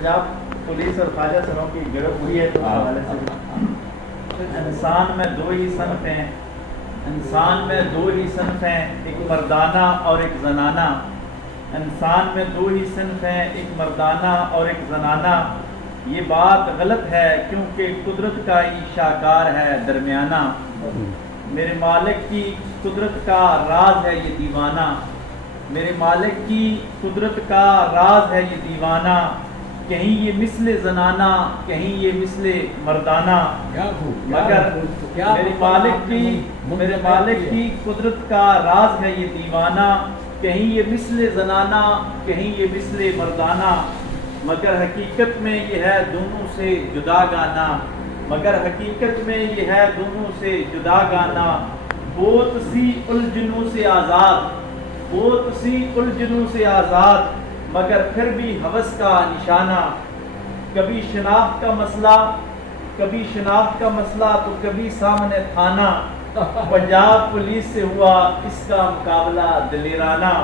Punjab police और ख्वाजा सरों की गिरफ्त हुई है तो उस हवाले से इंसान में दो ही सनफ हैं, इंसान में दो ही सनफ हैं, एक मर्दाना और एक जनाना। इंसान में दो ही सनफ हैं, एक मर्दाना और एक जनाना। ये बात गलत है क्योंकि कुदरत का ही शाकार है दरमियाना। मेरे मालिक की कुदरत का राज है ये दीवाना, मेरे मालिक की कुदरत का राज है ये दीवाना। कहीं ये मिसले जनाना, कहीं ये मिसले मर्दाना। मगर मेरे मालिक की कुदरत का राज है ये दीवाना। कहीं ये मिसले जनाना, कहीं ये मिसले मर्दाना। मगर हकीकत में ये है दोनों से जुदा गाना, मगर हकीकत में ये है दोनों से जुदा गाना। बहुत सी उलझनों से आज़ाद, बहुत सी उलझनों से आज़ाद, मगर फिर भी हवस का निशाना। कभी शनाख्त का मसला, कभी शनाख्त का मसला तो कभी सामने थाना। पंजाब पुलिस से हुआ इसका मुकाबला दिलेराना।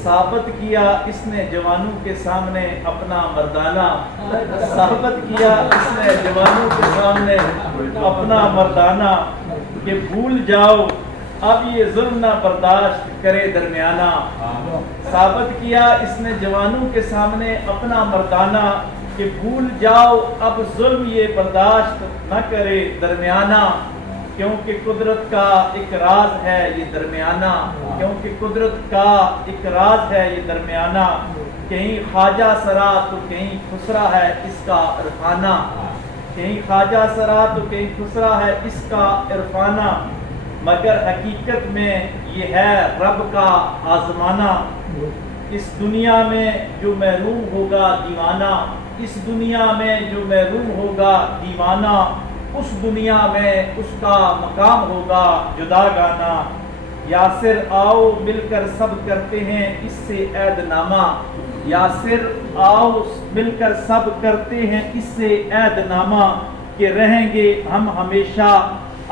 साबित किया इसने जवानों के सामने अपना मर्दाना, साबित किया इसने जवानों के सामने अपना मर्दाना। कि भूल जाओ अब ये जुल्म ना बर्दाश्त करे दरमियाना। साबित किया इसने जवानों के सामने अपना मर्दाना। कि भूल जाओ अब जुल्म ये बर्दाश्त न करे दरमियाना। क्योंकि कुदरत का एक राज है ये दरमियाना, क्योंकि कुदरत का एक राज है ये दरमियाना। कहीं ख्वाजा सरा तो कहीं खुसरा है इसका इरफाना, कहीं ख्वाजा सरा तो कहीं खुसरा है इसका इरफाना। मगर हकीकत में ये है रब का आजमाना। इस दुनिया में जो महरूम होगा दीवाना, इस दुनिया में जो महरूम होगा दीवाना, उस दुनिया में उसका मकाम होगा जुदा गाना। यासिर आओ मिलकर सब करते हैं इससे ऐदनामा, यासिर आओ मिलकर सब करते हैं इससे ऐदनामा। कि रहेंगे हम हमेशा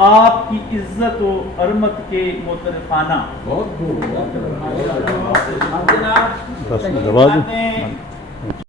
आपकी इज्जत व हरमत के मुतरफाना। बहुत